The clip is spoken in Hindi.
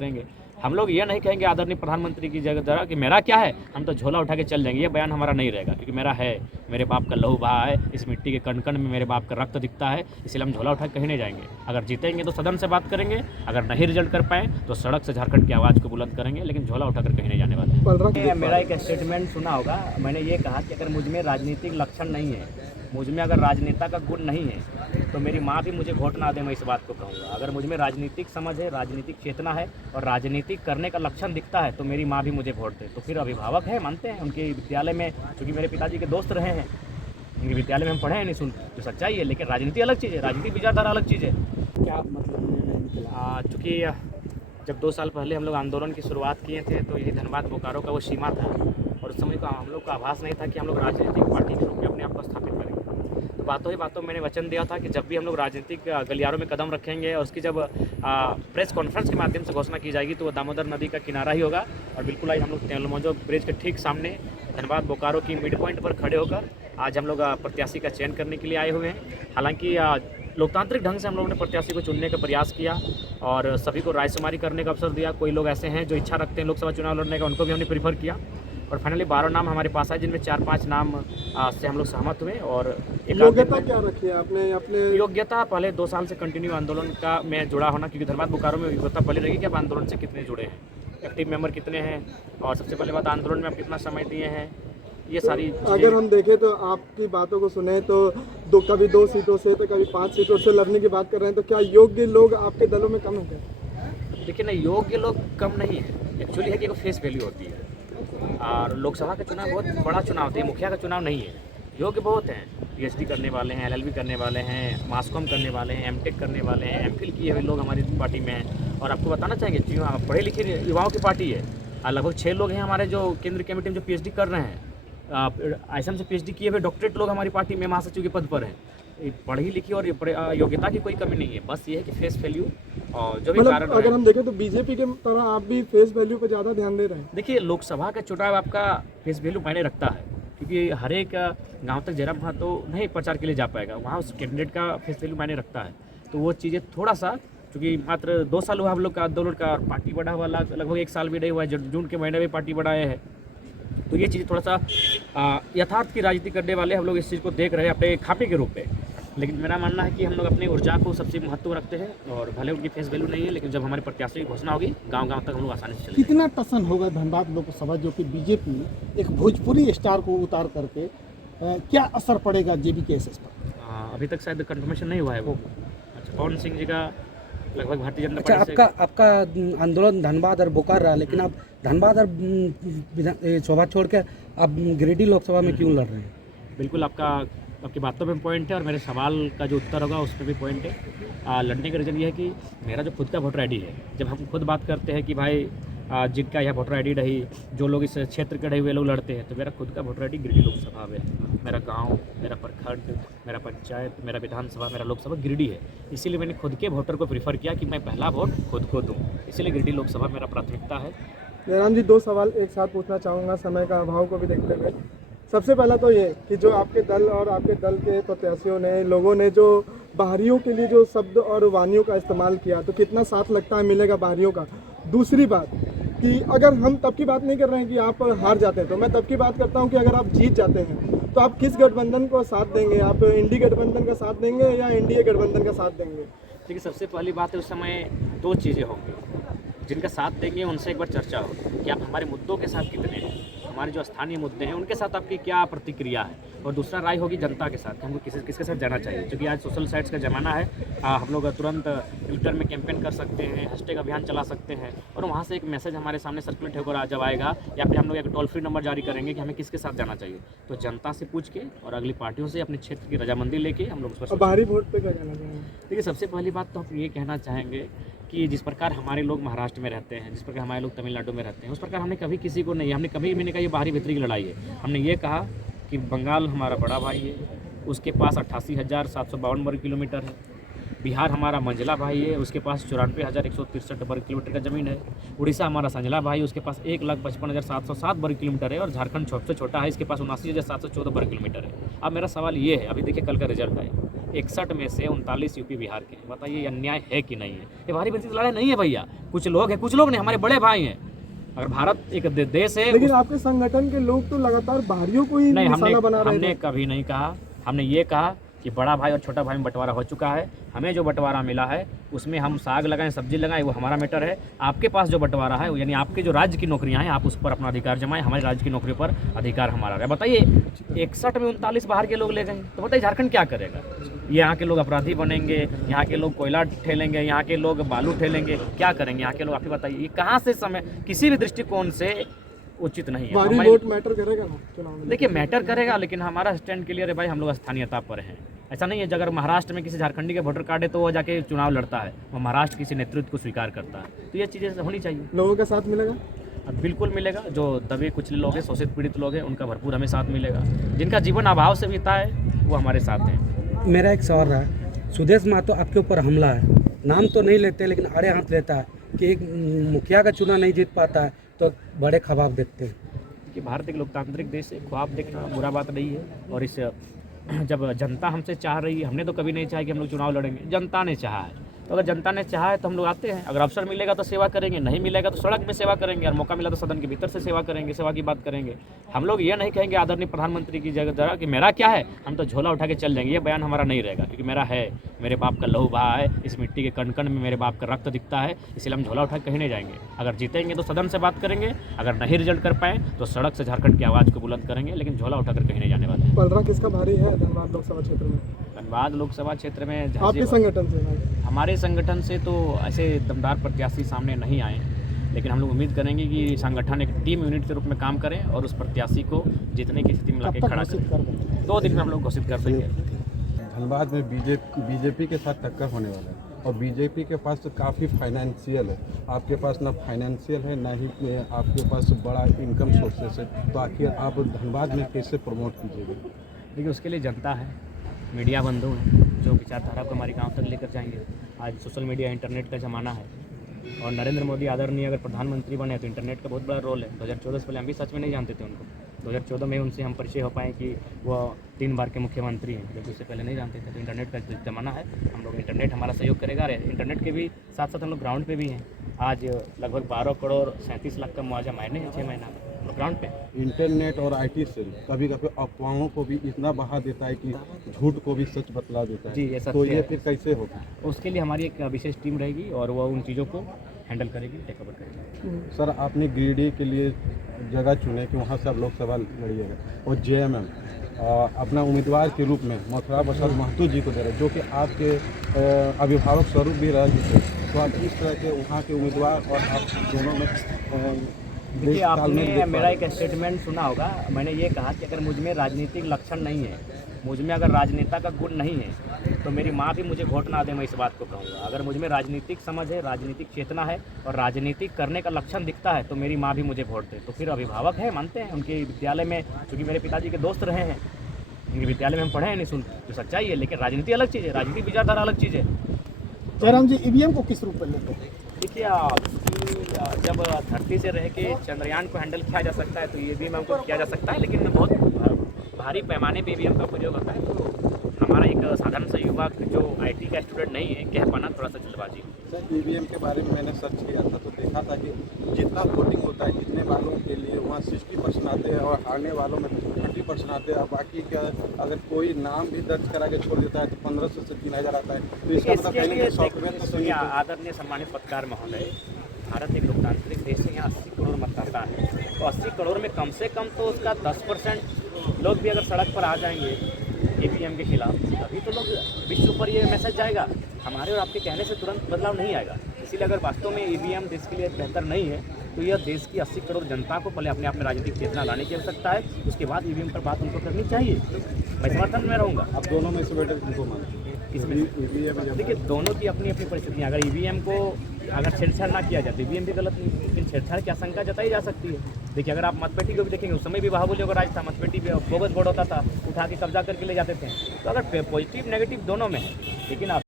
देंगे। हम लोग ये नहीं कहेंगे आदरणीय प्रधानमंत्री की जगह कि मेरा क्या है, हम तो झोला उठा के चल जाएंगे, ये बयान हमारा नहीं रहेगा, क्योंकि मेरा है, मेरे बाप का लहू बहा है, इस मिट्टी के कण कण में मेरे बाप का रक्त दिखता है, इसलिए हम झोला उठा के कहीं नहीं जाएंगे। अगर जीतेंगे तो सदन से बात करेंगे, अगर नहीं रिजल्ट कर पाए तो सड़क से झारखंड की आवाज़ को बुलंद करेंगे, लेकिन झोला उठाकर कहीं नहीं जाने वाले हैं। मेरा एक स्टेटमेंट सुना होगा, मैंने ये कहा कि अगर मुझ में राजनीतिक लक्षण नहीं है, मुझ में अगर राजनेता का गुण नहीं है, तो मेरी माँ भी मुझे वोट ना दे, मैं इस बात को कहूँगा। अगर मुझ में राजनीतिक समझ है, राजनीतिक चेतना है और राजनीतिक करने का लक्षण दिखता है, तो मेरी माँ भी मुझे वोट दे। तो फिर अभिभावक है, मानते हैं, उनके विद्यालय में, चूँकि मेरे पिताजी के दोस्त रहे हैं, उनके विद्यालय में हम पढ़े हैं, नहीं सुन तो सच्चाई है, लेकिन राजनीति अलग चीज़ है, राजनीतिक विचारधारा अलग चीज़ है। क्या मतलब? चूँकि जब 2 साल पहले हम लोग आंदोलन की शुरुआत किए थे, तो यही धनबाद बोकारो का वो सीमा था, और उस समय का हम लोग को आभास नहीं था कि हम लोग राजनीतिक पार्टी के रूप में अपने आप को स्थापित करेंगे। तो बातों ही बातों मैंने वचन दिया था कि जब भी हम लोग राजनीतिक गलियारों में कदम रखेंगे और उसकी जब प्रेस कॉन्फ्रेंस के माध्यम से घोषणा की जाएगी, तो वो दामोदर नदी का किनारा ही होगा। और बिल्कुल आज हम लोग तेलमोजो ब्रिज के ठीक सामने धनबाद बोकारो की मिड पॉइंट पर खड़े होकर आज हम लोग प्रत्याशी का चयन करने के लिए आए हुए हैं। हालांकि लोकतांत्रिक ढंग से हम लोगों ने प्रत्याशी को चुनने का प्रयास किया और सभी को रायशुमारी करने का अवसर दिया। कोई लोग ऐसे हैं जो इच्छा रखते हैं लोकसभा चुनाव लड़ने का, उनको भी हमने प्रीफर किया और फाइनली 12 नाम हमारे पास आए, जिनमें 4-5 नाम से हम लोग सहमत हुए। और योग्यता क्या रखी है आपने? अपने योग्यता पहले 2 साल से कंटिन्यू आंदोलन का में जुड़ा होना, क्योंकि धनबाद बोकारो में योग्यता पहले रहेगी कि आप आंदोलन से कितने जुड़े हैं, एक्टिव मेंबर कितने हैं, और सबसे पहले बात आंदोलन में आप कितना समय दिए हैं, ये सारी अगर हम देखें तो आपकी बातों को सुने तो कभी 2 सीटों से तो कभी 5 सीटों से लड़ने की बात कर रहे हैं, तो क्या योग्य लोग आपके दलों में कम है? लेकिन योग्य लोग कम नहीं है, एक्चुअली है कि फेस वैल्यू होती है। और लोकसभा का चुनाव बहुत बड़ा चुनाव होता है, मुखिया का चुनाव नहीं है। योग्य बहुत हैं, पीएचडी करने वाले हैं, एलएलबी करने वाले हैं, मासकॉम करने वाले हैं, एमटेक करने वाले हैं, एमफिल किए हुए लोग हमारी पार्टी में हैं। और आपको बताना चाहेंगे, पढ़े लिखे युवाओं की पार्टी है। लगभग 6 लोग हैं हमारे जो केंद्रीय कमेटी में जो पीएचडी कर रहे हैं, आईएसएम से पीएचडी किए हुए डॉक्टरेट लोग हमारी पार्टी में महासचिव के पद पर हैं। पढ़ी लिखी और योग्यता की कोई कमी नहीं है, बस ये है कि फेस वैल्यू और जो भी कारण अगर हम देखें तो बीजेपी के तरह आप भी फेस वैल्यू पर ज़्यादा ध्यान दे रहे हैं। देखिए, लोकसभा का चुनाव आपका फेस वैल्यू मायने रखता है, क्योंकि हर एक गांव तक जरा वहाँ तो नहीं प्रचार के लिए जा पाएगा, वहाँ उस कैंडिडेट का फेस वैल्यू मायने रखता है। तो वो चीज़ें थोड़ा सा, क्योंकि मात्र 2 साल हुआ हम लोग का आंदोलन का, पार्टी बढ़ा हुआ लगभग 1 साल भी नहीं हुआ है, जून के महीने में पार्टी बढ़ाए हैं। तो ये चीज़ थोड़ा सा यथार्थ की राजनीति करने वाले हम लोग इस चीज़ को देख रहे हैं अपने खापे के रूप में। लेकिन मेरा मानना है कि हम लोग अपनी ऊर्जा को सबसे महत्व रखते हैं, और भले उनकी फेस वैल्यू नहीं है, लेकिन जब हमारे प्रत्याशी की घोषणा होगी, गांव-गांव तक हम लोग आसानी से चलेंगे। कितना टसन होगा धनबाद लोकसभा, जो कि बीजेपी एक भोजपुरी स्टार को उतार करके, क्या असर पड़ेगा जेबीकेएसएस पर? अभी तक शायद कंफर्मेशन नहीं हुआ है वो। अच्छा, पवन सिंह जी का लगभग भारतीय जनता पार्टी से आपका आंदोलन धनबाद और बोकारो रहा, लेकिन आप धनबाद और शोभा छोड़ के आप गिरिडीह लोकसभा में क्यों लड़ रहे हैं? बिल्कुल, आपकी बातों में पॉइंट है और मेरे सवाल का जो उत्तर होगा उसमें भी पॉइंट है। लड़ने का रीज़न ये है कि मेरा जो खुद का वोटर आईडी है, जब हम खुद बात करते हैं कि भाई जिनका यह वोटर आईडी रही, जो लोग इस क्षेत्र के रहे हुए लोग लड़ते हैं, तो मेरा खुद का वोटर आईडी गिरिडीह लोकसभा में, मेरा गांव, मेरा प्रखंड, मेरा पंचायत, मेरा विधानसभा, मेरा लोकसभा गिरिडीह है। इसीलिए मैंने खुद के वोटर को प्रीफर किया कि मैं पहला वोट खुद को दूँ, इसीलिए गिरिडीह लोकसभा मेरा प्राथमिकता है। जयराम जी, 2 सवाल एक साथ पूछना चाहूँगा, समय का अभाव को भी देखते हुए। सबसे पहला तो ये कि जो आपके दल और आपके दल के प्रत्याशियों ने, लोगों ने जो बाहरियों के लिए जो शब्द और वानियों का इस्तेमाल किया, तो कितना साथ लगता है मिलेगा बाहरियों का? दूसरी बात कि अगर हम तब की बात नहीं कर रहे हैं कि आप हार जाते हैं, तो मैं तब की बात करता हूं कि अगर आप जीत जाते हैं तो आप किस गठबंधन को साथ देंगे? आप इंडी गठबंधन का साथ देंगे या एनडीए गठबंधन का साथ देंगे? देखिए, सबसे पहली बात है, उस समय 2 चीज़ें होंगी। जिनका साथ देंगे उनसे एक बार चर्चा हो कि आप हमारे मुद्दों के साथ कितने हैं, हमारे जो स्थानीय मुद्दे हैं उनके साथ आपकी क्या प्रतिक्रिया है। और दूसरा राय होगी जनता के साथ कि हमको किसके साथ जाना चाहिए, क्योंकि आज सोशल साइट्स का ज़माना है। हम लोग तुरंत ट्विटर में कैंपेन कर सकते हैं, हैशटैग अभियान चला सकते हैं, और वहाँ से एक मैसेज हमारे सामने सर्कुलेट होकर जब आएगा, या फिर हम लोग एक टोल फ्री नंबर जारी करेंगे कि हमें किसके साथ जाना चाहिए। तो जनता से पूछ के और अगली पार्टियों से अपने क्षेत्र की रजामंदी लेके हम लोग उस पर बाहरी वोट पे क्या कहना चाहेंगे? देखिए, सबसे पहली बात तो हम ये कहना चाहेंगे कि जिस प्रकार हमारे लोग महाराष्ट्र में रहते हैं, जिस प्रकार हमारे लोग तमिलनाडु में रहते हैं, उस प्रकार हमने कभी किसी को नहीं, हमने कभी भी नहीं कहा ये बाहरी भीतरी की लड़ाई है। हमने ये कहा कि बंगाल हमारा बड़ा भाई है, उसके पास 88,752 वर्ग किलोमीटर है। बिहार हमारा मंझला भाई है, उसके पास 94,163 वर्ग किलोमीटर का ज़मीन है। उड़ीसा हमारा संझला भाई है, उसके पास 1,55,707 वर्ग किलोमीटर है। और झारखंड सबसे छोटा है, इसके पास 79,714 वर्ग किलोमीटर है। अब मेरा सवाल ये है, अभी देखिए कल का रिजल्ट है, 61 में से 39 यूपी बिहार के हैं। बताइए ये अन्याय है कि नहीं है? ये भारी भरकम लड़ाई नहीं है भैया। कुछ लोग हैं, कुछ लोग नहीं, हमारे बड़े भाई हैं। अगर भारत एक देश है, लेकिन आपके संगठन के लोग तो लगातार बाहरियों को ही नहीं, निशाना बना रहे हमने थे। कभी नहीं कहा। हमने ये कहा कि बड़ा भाई और छोटा भाई में बंटवारा हो चुका है। हमें जो बंटवारा मिला है उसमें हम साग लगाएं, सब्जी लगाएं, वो हमारा मैटर है। आपके पास जो बंटवारा है, यानी आपके जो राज्य की नौकरियां हैं, आप उस पर अपना अधिकार जमाएं। हमारे राज्य की नौकरी पर अधिकार हमारा है। बताइए 61 में 39 बाहर के लोग ले गए, तो बताइए झारखंड क्या करेगा? यहाँ के लोग अपराधी बनेंगे, यहाँ के लोग कोयला ठेलेंगे, यहाँ के लोग बालू ठेलेंगे, क्या करेंगे यहाँ के लोग? आप ही बताइए। ये कहाँ से समय किसी भी दृष्टिकोण से उचित नहीं है। भारी हमारी- वोट मैटर करेगा ना चुनाव में? देखिए मैटर करेगा, लेकिन हमारा स्टैंड क्लियर है भाई, हम लोग स्थानीयता पर हैं। ऐसा नहीं है अगर महाराष्ट्र में किसी झारखंडी के वोटर कार्ड है तो वो जाके चुनाव लड़ता है, वो महाराष्ट्र किसी नेतृत्व को स्वीकार करता है। तो ये चीज़ें होनी चाहिए। लोगों का साथ मिलेगा? अब बिल्कुल मिलेगा। जो दबे कुचले लोग हैं, शोषित पीड़ित लोग हैं, उनका भरपूर हमें साथ मिलेगा। जिनका जीवन अभाव से बीता है वो हमारे साथ हैं। मेरा एक सवाल रहा, सुदेश महतो आपके ऊपर हमला है, नाम तो नहीं लेते लेकिन आड़े हाथ लेता है कि एक मुखिया का चुनाव नहीं जीत पाता है तो बड़े ख्वाब देखते हैं। कि भारत एक लोकतांत्रिक देश है, ख्वाब देखना बुरा बात नहीं है। और इस जब जनता हमसे चाह रही है, हमने तो कभी नहीं चाहा कि हम लोग चुनाव लड़ेंगे, जनता ने चाहा है। तो अगर जनता ने चाहा है तो हम लोग आते हैं। अगर अवसर मिलेगा तो सेवा करेंगे, नहीं मिलेगा तो सड़क में सेवा करेंगे, और मौका मिला तो सदन के भीतर से सेवा करेंगे, सेवा की बात करेंगे। हम लोग ये नहीं कहेंगे आदरणीय प्रधानमंत्री की जगह कि मेरा क्या है, हम तो झोला उठा के चल जाएंगे। ये बयान हमारा नहीं रहेगा, क्योंकि मेरा है, मेरे बाप का लहू बहा है, इस मिट्टी के कण कण में मेरे बाप का रक्त दिखता है, इसलिए हम झोला उठा के कहीं नहीं जाएंगे। अगर जीतेंगे तो सदन से बात करेंगे, अगर नहीं रिजल्ट कर पाए तो सड़क से झारखंड की आवाज़ को बुलंद करेंगे, लेकिन झोला उठाकर कहीं नहीं जाने वाले हैं। पलड़ा किसका भारी है धनबाद लोकसभा क्षेत्र में? धनबाद लोकसभा क्षेत्र में आपके संगठन से भाई? हमारे संगठन से तो ऐसे दमदार प्रत्याशी सामने नहीं आए, लेकिन हम लोग उम्मीद करेंगे कि संगठन एक टीम यूनिट के रूप में काम करें और उस प्रत्याशी को जीतने की स्थिति में लाके खड़ा करें। 2 दिन में हम लोग घोषित कर देंगे। धनबाद में बीजेपी के साथ टक्कर होने वाला है, और बीजेपी के पास तो काफ़ी फाइनेंशियल है। आपके पास ना फाइनेंशियल है, ना ही आपके पास बड़ा इनकम सोर्सेस है। तो आखिर आप धनबाद में कैसे प्रमोट कीजिएगा? देखिए उसके लिए जनता है, मीडिया बंधु हैं, जो विचारधारा को हमारे गांव तक लेकर जाएंगे। आज सोशल मीडिया इंटरनेट का ज़माना है, और नरेंद्र मोदी आदरणीय अगर प्रधानमंत्री बने तो इंटरनेट का बहुत बड़ा रोल है। 2014 से पहले हम भी सच में नहीं जानते थे उनको। 2014 में उनसे हम परिचय हो पाए कि वो 3 बार के मुख्यमंत्री हैं, जबकि उससे पहले नहीं जानते थे। तो इंटरनेट का ज़माना है, हम लोग इंटरनेट हमारा सहयोग करेगा। इंटरनेट के भी साथ साथ हम लोग ग्राउंड पे भी हैं। आज लगभग 12 करोड़ 37 लाख का मुआवजा मायने हैं 6 महीना में, हम लोग ग्राउंड पे। इंटरनेट और आईटी सेल कभी कभी अफवाहों को भी इतना बढ़ा देता है कि झूठ को भी सच बतला देता है। जी, ये सत्य तो ये है। फिर कैसे होगा? उसके लिए हमारी एक विशेष टीम रहेगी और वो उन चीज़ों को हैंडल करेगी, टेक ओवर करेगी। सर, आपने गिरिडीह के लिए जगह चुने कि वहाँ से आप लोकसभा लड़िएगा, और जेएमएम अपना उम्मीदवार के रूप में मथुरा प्रसाद महतो जी को दे रहे, जो कि आपके अभिभावक स्वरूप भी रह चुके। तो आप इस तरह के वहाँ के उम्मीदवार और आप दोनों में देखिए, आपने मेरा एक स्टेटमेंट सुना होगा। मैंने ये कहा कि अगर मुझ में राजनीतिक लक्षण नहीं है, मुझ में अगर राजनेता का गुण नहीं है, तो मेरी माँ भी मुझे वोट ना दे, मैं इस बात को कहूँगा। अगर मुझ में राजनीतिक समझ है, राजनीतिक चेतना है और राजनीतिक करने का लक्षण दिखता है, तो मेरी माँ भी मुझे वोट दे। तो फिर अभिभावक है, मानते हैं उनके विद्यालय में, चूँकि मेरे पिताजी के दोस्त रहे हैं, उनके विद्यालय में हम पढ़े हैं, नहीं सुन तो सच्चाई है। लेकिन राजनीति अलग चीज़ है, राजनीतिक विचारधारा अलग चीज़ है। जयराम जी, ईवीएम को किस रूप में लेते हैं? देखिए, जब धरती से रह के चंद्रयान को हैंडल किया जा सकता है तो ये भी हमको किया जा सकता है, लेकिन बहुत भारी पैमाने पे भी हमका प्रयोग होता है। तो हमारा एक साधारण सा युवा जो आईटी का स्टूडेंट नहीं है, कह पाना थोड़ा सा जल्दबाजी। सर, ईवीएम के बारे में मैंने सर्च किया था तो देखा था कि जितना वोटिंग होता है जीतने वालों के लिए वहाँ 60% आते हैं और हारने वालों में 30% आते हैं, और बाकी का अगर कोई नाम भी दर्ज करा के छोड़ देता है तो 1500 से 3000 आता है। तो इसका मतलब इसके पहले लिए के सॉफ्टवेयर तो सुनिए, आदरणीय सम्मानित पत्रकार महोदय, भारत एक लोकतांत्रिक देश है, यहाँ 80 करोड़ मतदाता है। तो 80 करोड़ में कम से कम तो उसका 10% लोग भी अगर सड़क पर आ जाएंगे ईवीएम के खिलाफ, तभी तो लोग विश्व पर ये मैसेज जाएगा। हमारे और आपके कहने से तुरंत बदलाव नहीं आएगा। इसीलिए अगर वास्तव में ईवीएम देश के लिए बेहतर नहीं है, तो यह देश की 80 करोड़ जनता को पहले अपने आप में राजनीतिक चेतना लाने की आवश्यकता है, उसके बाद ईवीएम पर बात उनको करनी चाहिए। मैं समर्थन में रहूँगा। आप दोनों में से बेटर किनको मानते हैं? इसमें ईवीएम देखिए, दोनों की अपनी अपनी परिस्थितियाँ। अगर ईवीएम को अगर छेड़छाड़ ना किया जाए तो ईवीएम भी गलत नहीं, लेकिन छेड़छाड़ की आशंका जताई जा सकती है। देखिए, अगर आप मतपेटी को भी देखेंगे, उस समय भी बाहुबलियों का राज था, मतपेटी पे बोगस वोट होता था, उठा के कब्जा करके ले जाते थे। तो अगर पॉजिटिव नेगेटिव दोनों में है, लेकिन आप